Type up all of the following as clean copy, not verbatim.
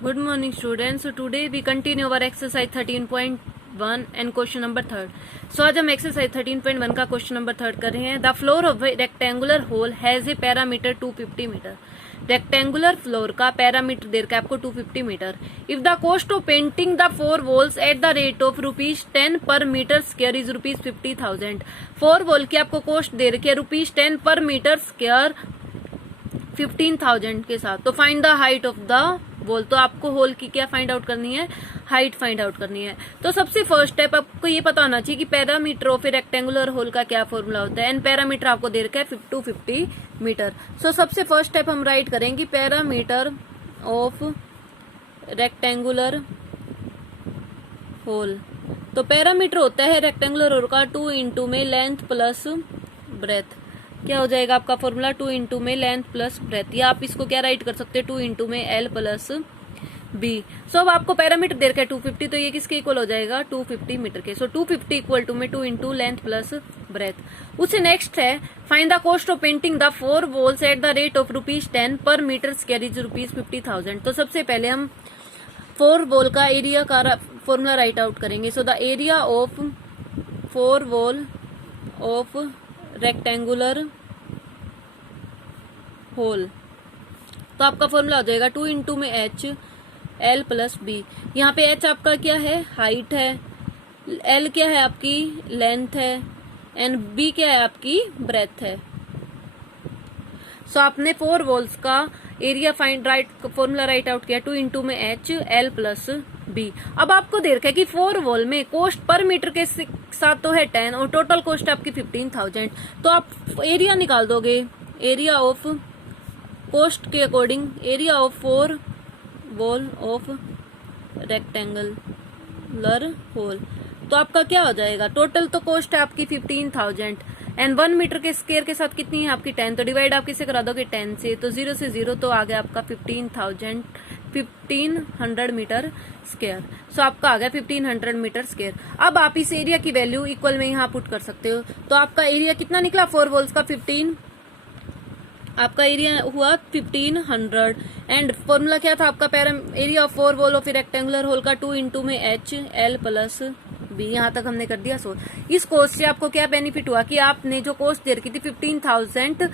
Good morning, students. So today we continue our exercise 13.1 and question number 3rd. So आज हम exercise 13.1 का question number 3rd कर रहे हैं. The floor of a rectangular hole has a parameter 250 metre. Rectangular floor का parameter दे रखा है आपको 250 metre. If the cost of painting the 4 walls at the rate of ₹10 per metre square is ₹50,000. 4 wall की आपको कॉस्ट दे रखी है ₹10 पर मीटर स्क्वायर 15,000 के साथ. तो find the height of the wall. तो आपको होल की क्या फाइंड आउट करनी है? हाइट फाइंड आउट करनी है. तो सबसे फर्स्ट स्टेप आपको ये पता होना चाहिए कि parameter of a rectangular hall का क्या फॉर्मूला होता है. एंड पैरामीटर आपको दे रखा है 250 मीटर. सो सबसे फर्स्ट स्टेप हम राइट करेंगे पैरामीटर ऑफ रेक्टेंगुलर होल. तो पैरामीटर होता है रेक्टेंगुलर होल का 2 इंटू में लेंथ प्लस ब्रेथ. क्या हो जाएगा आपका फॉर्मूला? 2 इंटू में लेंथ प्लस ब्रेथ. या आप इसको क्या राइट कर सकते हैं? 2 इंटू में एल प्लस बी. सो अब आपको पैरामीटर दे रखा है 250, तो ये किसके इक्वल हो जाएगा? 250 मीटर के. सो 250 इक्वल टू में 2 इंटू लेंथ प्लस ब्रेथ. उससे नेक्स्ट है find the cost of painting the 4 walls at the rate of ₹10 per metre square is ₹50,000. तो सबसे पहले हम 4 वॉल का एरिया का फॉर्मूला राइट आउट करेंगे. So the area of 4 wall of rectangular hall. तो आपका फॉर्मूला हो जाएगा 2 इंटू में एच एल प्लस बी. यहाँ पे एच आपका क्या है? हाइट है. एल क्या है? आपकी लेंथ है. एंड बी क्या है? आपकी ब्रेथ है. सो आपने 4 वॉल्स का एरिया फॉर्मूला राइट आउट किया 2 इंटू में एच एल प्लस बी. अब आपको दे रखा है कि 4 वॉल में कॉस्ट पर मीटर के साथ तो है 10 और टोटल कॉस्ट आपकी 15,000. तो आप एरिया निकाल दोगे. एरिया ऑफ कॉस्ट के according area of 4 wall of rectangular hall. तो आपका क्या हो जाएगा? टोटल तो कॉस्ट है आपकी 15,000 एंड 1 मीटर के स्क्वायर के साथ कितनी है आपकी? 10. तो डिवाइड आप किससे करा दोगे? 10 से. तो 0 से 0 तो आ गया आपका 1500 मीटर स्क्वायर. सो आपका आ गया 1500 मीटर स्क्वायर. अब आप इस एरिया की वैल्यू इक्वल में यहाँ पुट कर सकते हो. तो आपका एरिया कितना निकला 4 वॉल्स का? 15. आपका एरिया हुआ 1500 एंड फॉर्मूला क्या था आपका? Area of 4 wall of rectangular hall का 2 इंटू में एच एल प्लस बी. यहाँ तक हमने कर दिया. सो इस कॉस्ट से आपको क्या बेनिफिट हुआ कि आपने जो कॉस्ट दे रखी थी 15,000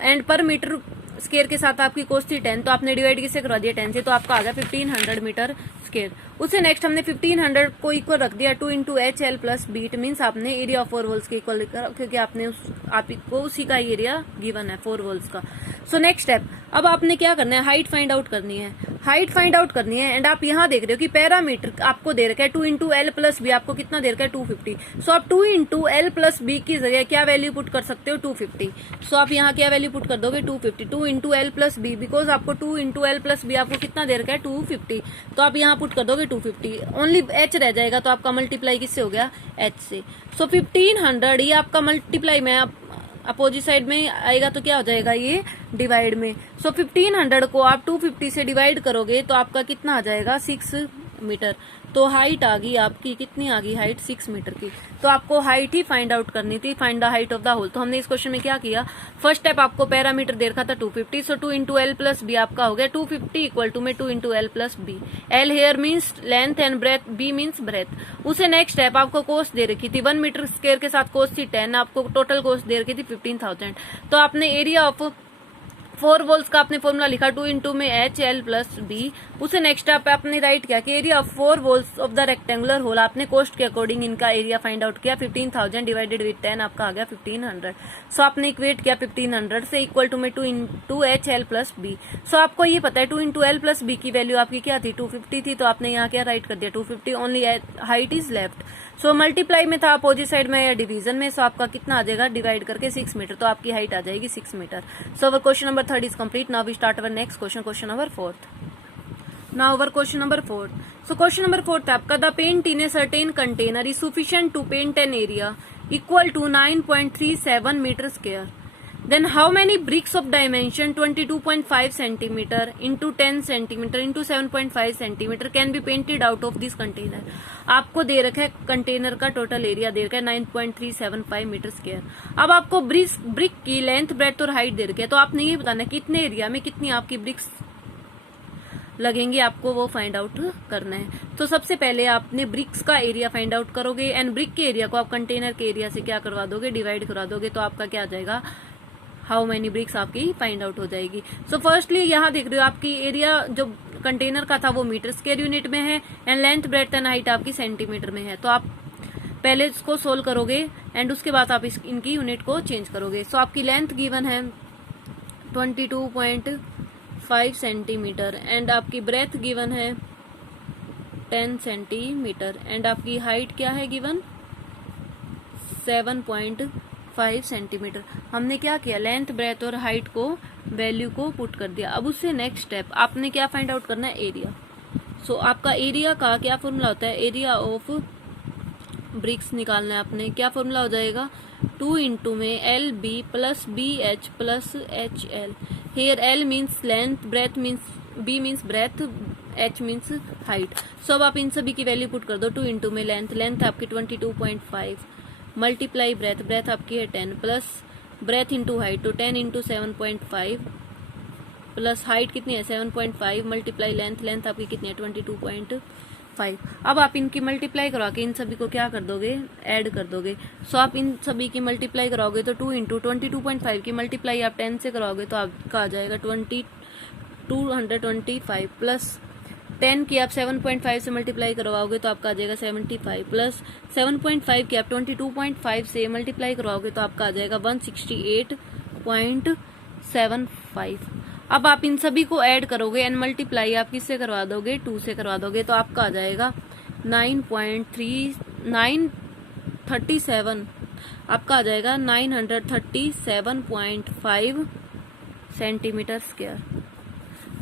एंड पर मीटर स्क्वायर के साथ आपकी कॉस्ट थी 10. तो आपने डिवाइड किससे करा दिया? 10 से. तो आपका आ गया 1500 मीटर स्क्वायर. उससे नेक्स्ट हमने 1500 को इक्वल रख दिया 2 into H L plus b. It means आपने एरिया ऑफ 4 वॉल्स के इक्वल, क्योंकि आपने आपको उसी का एरिया गिवन है 4 वॉल्स का. सो नेक्स्ट स्टेप, अब आपने क्या करना है? हाइट फाइंड आउट करनी है. हाइट फाइंड आउट करनी है एंड आप यहाँ देख रहे हो कि पैरामीटर आपको दे रखा है 2 इंटू एल प्लस बी. आपको कितना दे रखा है? 250. सो आप 2 इंटू एल प्लस बी की जगह क्या वैल्यू पुट कर सकते हो? 250. सो आप यहाँ क्या वैल्यू पुट कर दोगे? 250. 2 into L plus b, because आपको 2 इंटू एल प्लस बी आपको कितना दे रखा है? 250. तो आप यहाँ पुट कर दोगे 250. ओनली एच रह जाएगा. तो आपका मल्टीप्लाई किससे हो गया? एच से. सो 1500 ये आपका मल्टीप्लाई में अपोजिट साइड में आएगा तो क्या हो जाएगा? ये डिवाइड में. सो 1500 को आप 250 से डिवाइड करोगे तो आपका कितना आ जाएगा? 6 मीटर. तो हाइट आ गई आपकी कितनी आ गई? हाइट 6 मीटर की. तो आपको हाइट ही फाइंड आउट करनी थी. Find the height of the hall. तो हमने इस क्वेश्चन में क्या किया? फर्स्ट स्टेप आपको पैरामीटर दे रखा था 250. So 2 into L plus b आपका हो गया 250 इक्वल टू में 2 into L plus b. L here means length and breadth, b means breadth. उसे नेक्स्ट स्टेप आपको कॉस्ट दे रखी थी 1 मीटर स्क्वायर के साथ कॉस्ट थी 10. आपको टोटल कॉस्ट दे रखी थी 15,000. तो आपने एरिया ऑफ 4 वॉल्स का आपने फॉर्मूला लिखा 2 इंटू में एच एल प्लस बी. उसे नेक्स्ट आप आपने राइट किया कि area of 4 walls of the rectangular hall. आपने कॉस्ट के अकॉर्डिंग इनका एरिया फाइंड आउट किया 15,000 डिवाइडेड विद 10. आपका आ गया 1500. सो आपने इक्वेट किया 1500 से इक्वल टू में 2 into H L plus B. So आपको ये पता है 2 इंटू एल प्लस बी की वैल्यू आपकी क्या थी? 250 थी. तो आपने यहाँ क्या राइट कर दिया? 250. Only height is left. So multiply में था अपोजिट साइड में या डिवीजन में. सो आपका कितना आ जाएगा? डिवाइड करके 6 मीटर. तो आपकी हाइट आ जाएगी 6 metre. So our question number 3rd is complete. Now we start our next question, question number 4th. Now our question number 4th. So question number 4th आपका the paint in a certain container is sufficient to paint an area equal to 9.37 metre square. Then how many bricks of dimension 22.5 centimeter into 10 centimeter into 7.5 centimeter can be painted out of this container? आपको दे रखा है container का total area दे रखा है 9.375 metre square. अब आपको brick की length, breath और हाइट दे रखी है. तो आपने ये बताना कितने एरिया में कितनी आपकी ब्रिक्स लगेंगे, आपको वो फाइंड आउट करना है। तो सबसे पहले आपने ब्रिक्स का एरिया फाइंड आउट करोगे एंड ब्रिक के एरिया को आप कंटेनर के एरिया से क्या करवा दोगे, डिवाइड करवा दोगे। तो आपका क्या आ जाएगा, हाउ मेनी ब्रिक्स आपकी फाइंड आउट हो जाएगी। सो फर्स्टली यहाँ देख रहे हो आपकी एरिया जो कंटेनर का था वो मीटर स्क्वायर यूनिट में है and length breadth and height आपकी सेंटीमीटर में है। तो आप पहले इसको सोल्व करोगे एंड उसके बाद आप इनकी यूनिट को चेंज करोगे। सो आपकी लेंथ गिवन है 22.5 सेंटीमीटर एंड आपकी ब्रेथ गिवन है 10 सेंटीमीटर एंड आपकी हाइट क्या है गिवन 7.5 सेंटीमीटर। हमने क्या किया, लेंथ ब्रेथ और हाइट को वैल्यू को पुट कर दिया। अब उससे नेक्स्ट स्टेप आपने क्या फाइंड आउट करना है, एरिया। सो आपका एरिया का क्या फॉर्मूला होता है, एरिया ऑफ ब्रिक्स निकालना है आपने। क्या फॉर्मूला हो जाएगा, 2 इंटू में L B plus B H plus H L. Here L means length, breadth means, B means breadth, H means height. So अब आप इन सभी की वैल्यू पुट कर दो। 2 इंटू में लेंथ, लेंथ आपकी 22.5 मल्टीप्लाई ब्रेथ, ब्रेथ आपकी है 10 प्लस ब्रेथ इंटू हाइट, तो 10 इंटू 7.5 प्लस हाइट कितनी है 7.5 मल्टीप्लाई लेंथ, लेंथ आपकी कितनी है 22.5। अब आप इनकी मल्टीप्लाई करवा के इन सभी को क्या कर दोगे, ऐड कर दोगे। सो आप इन सभी की मल्टीप्लाई कराओगे तो 2 इंटू 22.5 की मल्टीप्लाई आप 10 से कराओगे तो आपका आ जाएगा 225 प्लस 10 की आप 7.5 से मल्टीप्लाई करवाओगे तो आपका आ जाएगा 75 प्लस 7.5 की आप 22.5 से मल्टीप्लाई करवाओगे तो आपका आ जाएगा 168.75। अब आप इन सभी को ऐड करोगे एंड मल्टीप्लाई आप किससे करवा दोगे, 2 से करवा दोगे तो आपका आ जाएगा 937, आपका आ जाएगा 937.5 सेंटीमीटर स्क्वायर।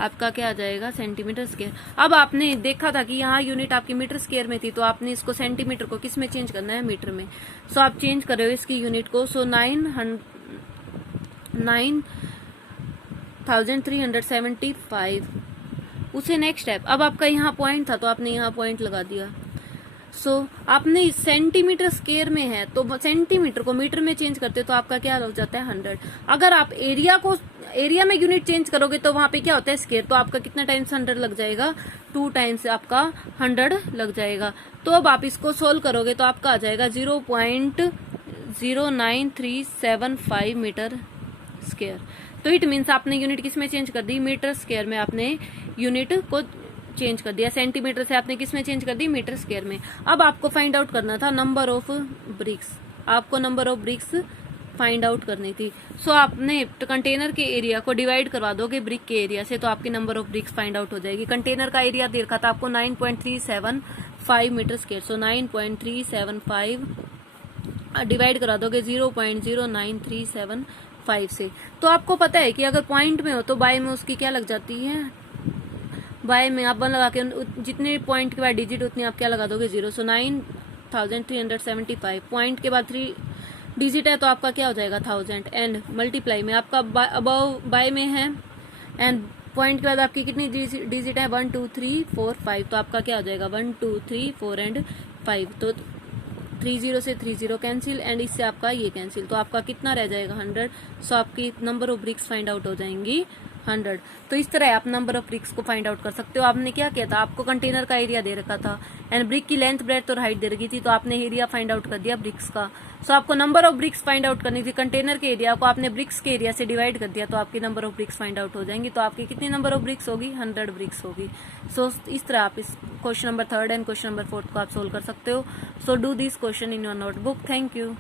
आपका क्या आ जाएगा, सेंटीमीटर स्क्वायर। अब आपने देखा था कि यहाँ यूनिट आपकी मीटर स्क्वायर में थी तो आपने इसको सेंटीमीटर को किस में चेंज करना है, मीटर में। सो आप चेंज कर रहे हो इसकी यूनिट को। सो 9375। उसे नेक्स्ट स्टेप, अब आपका यहाँ पॉइंट था तो आपने यहाँ पॉइंट लगा दिया। सो आपने सेंटीमीटर स्क्वायर में है तो सेंटीमीटर को मीटर में चेंज करते तो आपका क्या हो जाता है 100। अगर आप एरिया में यूनिट चेंज करोगे तो वहां पे क्या होता है स्क्वायर, तो आपका कितना टाइम्स 100 लग जाएगा, 2 टाइम्स आपका 100 लग जाएगा। तो अब आप इसको सोल्व करोगे तो आपका आ जाएगा 0.09375 मीटर स्क्वायर। तो इट मीन्स आपने यूनिट किस में चेंज कर दी, मीटर स्क्वायर में आपने यूनिट को चेंज कर दिया। सेंटीमीटर से आपने किस में चेंज कर दी, मीटर स्क्वायर में। अब आपको फाइंड आउट करना था नंबर ऑफ ब्रिक्स, आपको number of BRICS find out करनी थी। सो आपने कंटेनर के एरिया को डिवाइड करवा दोगे ब्रिक के एरिया से तो आपकी number of BRICS find out हो जाएगी। कंटेनर का एरिया दे रखा था आपको 9.375 मीटर स्क्वायर। सो 9.375 डिवाइड करा दोगे 0.09375 से। तो आपको पता है कि अगर पॉइंट में हो तो बाय में उसकी क्या लग जाती है, बाय में आप 1 लगा के जितने पॉइंट के बाद डिजिट उतनी आप क्या लगा दोगे, 0। सो 9375 पॉइंट के बाद 3 डिजिट है तो आपका क्या हो जाएगा 1000 एंड मल्टीप्लाई में आपका अबव बाय में है एंड पॉइंट के बाद आपकी कितनी डिजिट है 1 2 3 4 5 तो आपका क्या हो जाएगा 1 2 3 4 एंड 5। तो 30 से 30 कैंसिल एंड इससे आपका ये कैंसिल तो आपका कितना रह जाएगा 100। सो आपकी number of BRICS find out हो जाएंगी 100। तो इस तरह आप नंबर ऑफ ब्रिक्स को फाइंड आउट कर सकते हो। आपने क्या किया था, आपको कंटेनर का एरिया दे रखा था एंड ब्रिक की लेंथ ब्रेड्थ और हाइट दे रखी थी तो आपने एरिया फाइंड आउट कर दिया ब्रिक्स का। सो आपको number of BRICS find out करनी थी, कंटेनर के एरिया को आपने ब्रिक्स के एरिया से डिवाइड कर दिया तो आपकी number of BRICS find out हो जाएंगी। तो आपकी कितनी नंबर ऑफ ब्रिक्स होगी, 100 ब्रिक्स होगी। सो इस तरह आप इस question number 3 and question number 4 को आप सोल्व कर सकते हो। So do this question in your notebook. Thank you.